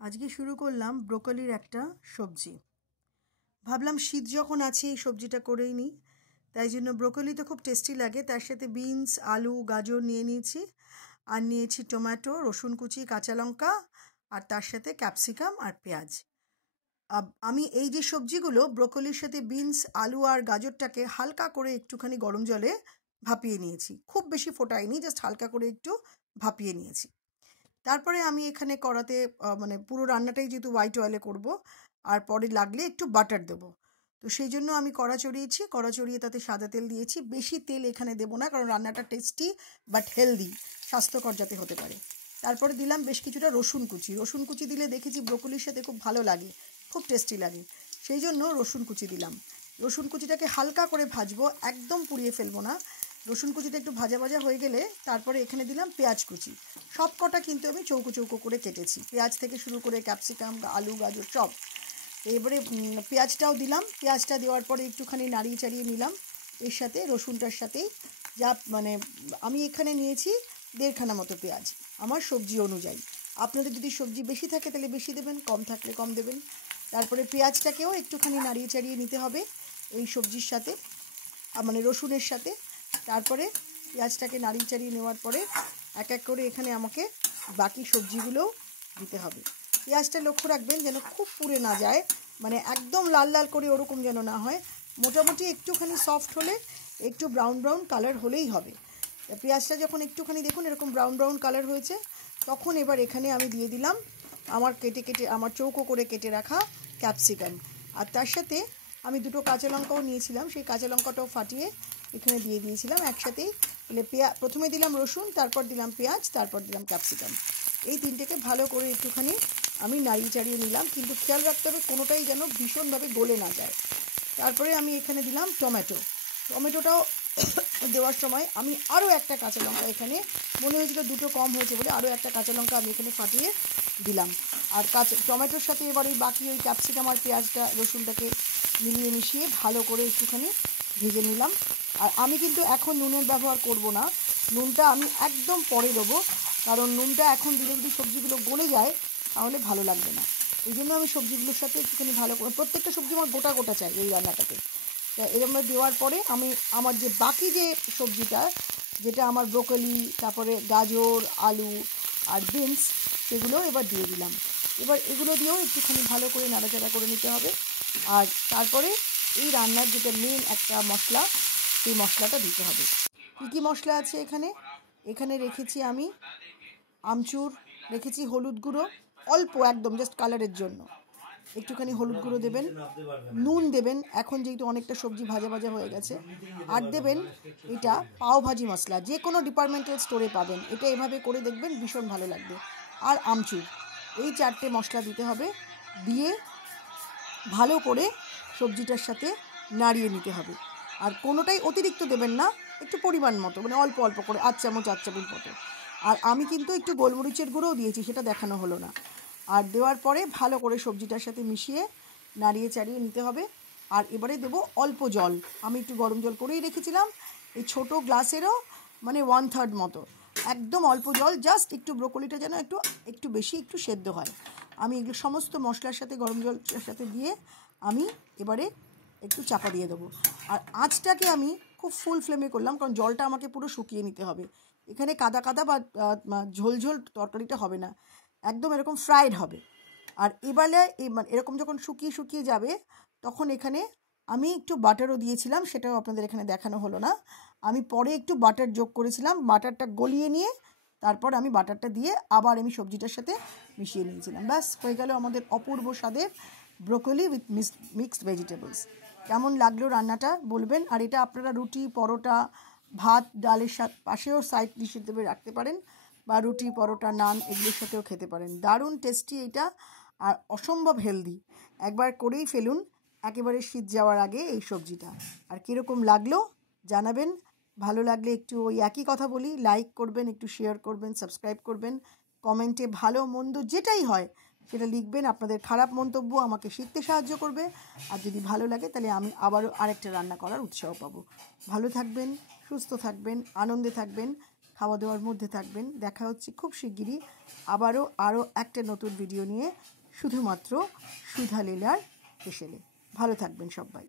আজকে শুরু করলাম ব্রোকলির একটা সবজি। ভাবলাম শীত যখন আছে এই সবজিটা করেই নিই, তাই জন্য ব্রোকলি তো খুব টেস্টি লাগে। তার সাথে বিনস, আলু, গাজর নিয়ে নিয়েছি, আর নিয়েছি টমেটো, রসুন কুচি, কাঁচা লঙ্কা, আর তার সাথে ক্যাপসিকাম আর পেঁয়াজ। আমি এই যে সবজিগুলো ব্রোকলির সাথে বিনস, আলু আর গাজরটাকে হালকা করে একটুখানি গরম জলে ভাপিয়ে নিয়েছি। খুব বেশি ফোটাইনি, জাস্ট হালকা করে একটু ভাপিয়ে নিয়েছি। তারপরে আমি এখানে কড়াতে মানে পুরো রান্নাটাই যেহেতু হোয়াইট অয়েলে করব, আর পরে লাগলে একটু বাটার দেবো, তো সেই জন্য আমি কড়া চড়িয়েছি। কড়া চড়িয়ে তাতে সাদা তেল দিয়েছি। বেশি তেল এখানে দেবো না, কারণ রান্নাটা টেস্টি বাট হেলদি, স্বাস্থ্যকর যাতে হতে পারে। তারপরে দিলাম বেশ কিছুটা রসুন কুচি। রসুন কুচি দিলে দেখেছি ব্রোকলির সাথে খুব ভালো লাগে, খুব টেস্টি লাগে, সেই জন্য রসুন কুচি দিলাম। রসুন কুচিটাকে হালকা করে ভাজবো, একদম পুড়িয়ে ফেলবো না। রসুন কুচিটা একটু ভাজা ভাজা হয়ে গেলে তারপরে এখানে দিলাম পেঁয়াজ কুচি। সব কটা কিন্তু আমি চৌকো চৌকো করে কেটেছি, পেঁয়াজ থেকে শুরু করে ক্যাপসিকাম, আলু, গাজর সব। এবারে পেঁয়াজটাও দিলাম। পেঁয়াজটা দেওয়ার পরে একটুখানি নাড়িয়ে চাড়িয়ে নিলাম। এর সাথে রসুনটার সাথেই যা মানে আমি এখানে নিয়েছি 1.5 খানা মতো পেঁয়াজ, আমার সবজি অনুযায়ী। আপনাদের যদি সবজি বেশি থাকে তাহলে বেশি দেবেন, কম থাকলে কম দেবেন। তারপরে পেঁয়াজটাকেও একটুখানি নাড়িয়ে চাড়িয়ে নিতে হবে এই সবজির সাথে, মানে রসুনের সাথে। তারপরে পেঁয়াজটাকে নাড়িয়ে চাড়িয়ে নেওয়ার পরে এক এক করে এখানে আমাকে বাকি সবজিগুলোও দিতে হবে। পেঁয়াজটা লক্ষ্য রাখবেন যেন খুব পুড়ে না যায়, মানে একদম লাল লাল করে ওরকম যেন না হয়, মোটামুটি একটুখানি সফট হলে, একটু ব্রাউন ব্রাউন কালার হলেই হবে। পেঁয়াজটা যখন একটুখানি দেখুন এরকম ব্রাউন ব্রাউন কালার হয়েছে, তখন এবার এখানে আমি দিয়ে দিলাম আমার চৌকো করে কেটে রাখা ক্যাপসিকাম। আর তার সাথে আমি 2টো কাঁচা লঙ্কাও নিয়েছিলাম, সেই কাঁচা লঙ্কাটাও ফাটিয়ে এখানে দিয়ে দিয়েছিলাম একসাথেই। মানে প্রথমে দিলাম রসুন, তারপর দিলাম পেঁয়াজ, তারপর দিলাম ক্যাপসিকাম। এই তিনটেকে ভালো করে একটুখানি আমি নাড়িয়ে চাড়িয়ে নিলাম, কিন্তু খেয়াল রাখতে হবে কোনোটাই যেন ভীষণভাবে গলে না যায়। তারপরে আমি এখানে দিলাম টমেটোটাও দেওয়ার সময় আমি আরও একটা কাঁচা লঙ্কা, এখানে মনে হয়েছিল 2টো কম হয়েছে বলে আরও একটা কাঁচা লঙ্কা আমি এখানে ফাটিয়ে দিলাম। আর টমেটোর সাথে এবার ওই বাকি ওই ক্যাপসিকাম আর পেঁয়াজটা, রসুনটাকে মিলিয়ে মিশিয়ে ভালো করে একটুখানি ভেজে নিলাম। আর আমি কিন্তু এখন নুনের ব্যবহার করব না, নুনটা আমি একদম পরে দেবো, কারণ নুনটা এখন দিলে যদি সবজিগুলো গলে যায় তাহলে ভালো লাগবে না। এই জন্য আমি সবজিগুলোর সাথে একটুখানি ভালো করে, প্রত্যেকটা সবজি আমার গোটা গোটা চাই এই রান্নাটাতে। এরকম দেওয়ার পরে আমি আমার যে বাকি যে সবজিটা, যেটা আমার ব্রোকলি, তারপরে গাজর, আলু আর বিনস, সেগুলো এবার দিয়ে দিলাম। এবার এগুলো দিয়েও একটুখানি ভালো করে নাড়াচাড়া করে নিতে হবে। আর তারপরে এই রান্নার যেটা মেন একটা মশলা, সেই মশলাটা দিতে হবে। কী কী মশলা আছে এখানে রেখেছি আমি আমচুর, রেখেছি হলুদ গুঁড়ো অল্প, একদম জাস্ট কালারের জন্য একটুখানি হলুদ গুঁড়ো দেবেন, নুন দেবেন এখন যেহেতু অনেকটা সবজি ভাজা ভাজা হয়ে গেছে, আর দেবেন এটা পাওভাজি মশলা, যে কোনো ডিপার্টমেন্টাল স্টোরে পাবেন, এটা এভাবে করে দেখবেন ভীষণ ভালো লাগবে। আর আমচুর, এই 4টে মশলা দিতে হবে। দিয়ে ভালো করে সবজিটার সাথে নাড়িয়ে নিতে হবে। আর কোনোটাই অতিরিক্ত দেবেন না, একটু পরিমাণ মতো, মানে অল্প অল্প করে 8 চামচ 8 চামচ মতো। আর আমি কিন্তু একটু গোলমরিচের গুঁড়োও দিয়েছি, সেটা দেখানো হলো না। আর দেওয়ার পরে ভালো করে সবজিটার সাথে মিশিয়ে নাড়িয়ে চাড়িয়ে নিতে হবে। আর এবারে দেবো অল্প জল, আমি একটু গরম জল করেই রেখেছিলাম, এই ছোটো গ্লাসেরও মানে 1/3 মতো, একদম অল্প জল, জাস্ট একটু ব্রোকলিটা যেন একটু একটু বেশি একটু সেদ্ধ হয়। আমি এগুলো সমস্ত মশলার সাথে গরম জলের সাথে দিয়ে আমি এবারে একটু চাপা দিয়ে দেবো। আর আঁচটাকে আমি খুব ফুল ফ্লেমে করলাম, কারণ জলটা আমাকে পুরো শুকিয়ে নিতে হবে। এখানে কাদা কাদা বা ঝোল ঝোল তরকারিটা হবে না, একদম এরকম ফ্রাইড হবে। আর এবারে এরকম যখন শুকিয়ে শুকিয়ে যাবে, তখন এখানে আমি একটু বাটারও দিয়েছিলাম, সেটাও আপনাদের এখানে দেখানো হলো না। আমি পরে একটু বাটার যোগ করেছিলাম, বাটারটা গলিয়ে নিয়ে তারপর আমি বাটারটা দিয়ে আবার আমি সবজিটার সাথে মিশিয়ে নিয়েছিলাম। ব্যাস হয়ে গেল আমাদের অপূর্ব স্বাদের ব্রোকলি উইথ মিক্সড ভেজিটেবলস। কেমন লাগলো রান্নাটা বলবেন। আর এটা আপনারা রুটি, পরোটা, ভাত, ডালের পাশেও সাইড ডিশ হিসেবে রাখতে পারেন, বা রুটি, পরোটা, নান এগুলোর সাথেও খেতে পারেন। দারুণ টেস্টি এটা, আর অসম্ভব হেলদি। একবার করেই ফেলুন একেবারে শীত যাওয়ার আগে এই সবজিটা। আর কীরকম লাগলো জানাবেন। ভালো লাগলে একটু ওই একই কথা বলি, লাইক করবেন, একটু শেয়ার করবেন, সাবস্ক্রাইব করবেন, কমেন্টে ভালো মন্দ যেটাই হয় সেটা লিখবেন। আপনাদের খারাপ মন্তব্য আমাকে শিখতে সাহায্য করবে, আর যদি ভালো লাগে তাহলে আমি আবারও আরেকটা রান্না করার উৎসাহ পাবো। ভালো থাকবেন, সুস্থ থাকবেন, আনন্দে থাকবেন। খাওয়া দাওয়ার মধ্যে থাকবেন। দেখা হচ্ছে খুব শিগগিরই আরও একটা নতুন ভিডিও নিয়ে, শুধুমাত্র সুধা লীলার হেসেলে। ভালো থাকবেন সবাই।